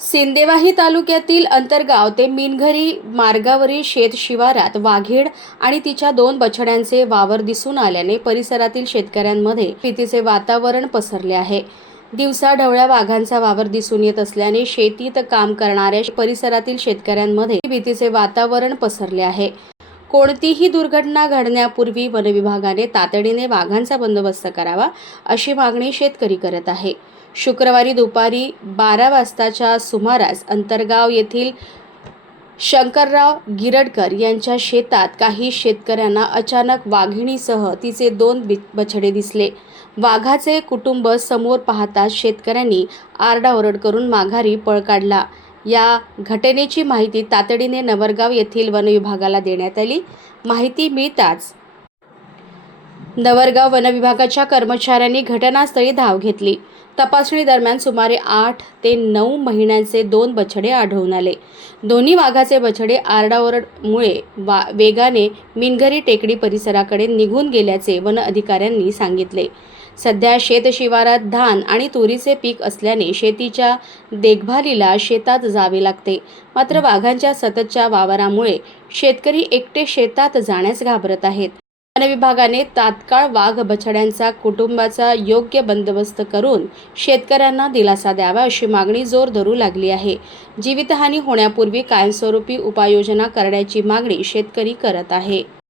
सिंदेवाही तालुक्यातील अंतरगाव ते मिनघरी मार्गावरील शेत शिवारात वाघीण आणि तिच्या दोन बछड्यांचे वावर दिसून आल्याने परिसरातील शेतकऱ्यांमध्ये भीतीचे वातावरण पसरले आहे. दिवसा ढवळ्या वाघांचा वावर दिसून येत असल्याने शेतीत काम करणाऱ्या परिसरातील शेतकऱ्यांमध्ये भीतीचे वातावरण पसरले आहे. कोणतीही दुर्घटना घडण्यापूर्वी वनविभागाने तातडीने वाघांचा बंदोबस्त करावा अशी मागणी शेतकरी करत आहे. शुक्रवारी दुपारी बारा वाजताच्या सुमारास अंतरगाव येथील शंकरराव गिरडकर यांच्या शेतात काही शेतकऱ्यांना अचानक वाघिणीसह तिचे दोन बि- बछडे दिसले. वाघाचे कुटुंब समोर पाहताच शेतकऱ्यांनी आरडाओरड करून माघारी पळ काढला. या घटनेची माहिती तातडीने नवरगाव येथील वनविभागाला देण्यात आली. माहिती मिळताच नवरगाव वनविभागाच्या कर्मचाऱ्यांनी घटनास्थळी धाव घेतली. तपासणी दरम्यान सुमारे आठ ते नऊ महिन्यांचे दोन बछडे आढळून आले. दोन्ही वाघाचे बछडे आरडाओरडमुळे वा वेगाने मिनघरी टेकडी परिसराकडे निघून गेल्याचे वन अधिकाऱ्यांनी सांगितले. सध्या शेतशिवारात धान आणि तुरीचे पीक असल्याने शेतीच्या देखभालीला शेतात जावे लागते. मात्र वाघांच्या सततच्या वावरामुळे शेतकरी एकटे शेतात जाण्यास घाबरत आहेत. वनविभागाने तात्काळ वाघ बछड्यांचा कुटुंबाचा योग्य बंदोबस्त करून शेतकऱ्यांना दिलासा द्यावा अशी मागणी जोर धरू लागली आहे. जीवितहानी होण्यापूर्वी कायमस्वरूपी उपाययोजना करण्याची मागणी शेतकरी करत आहे.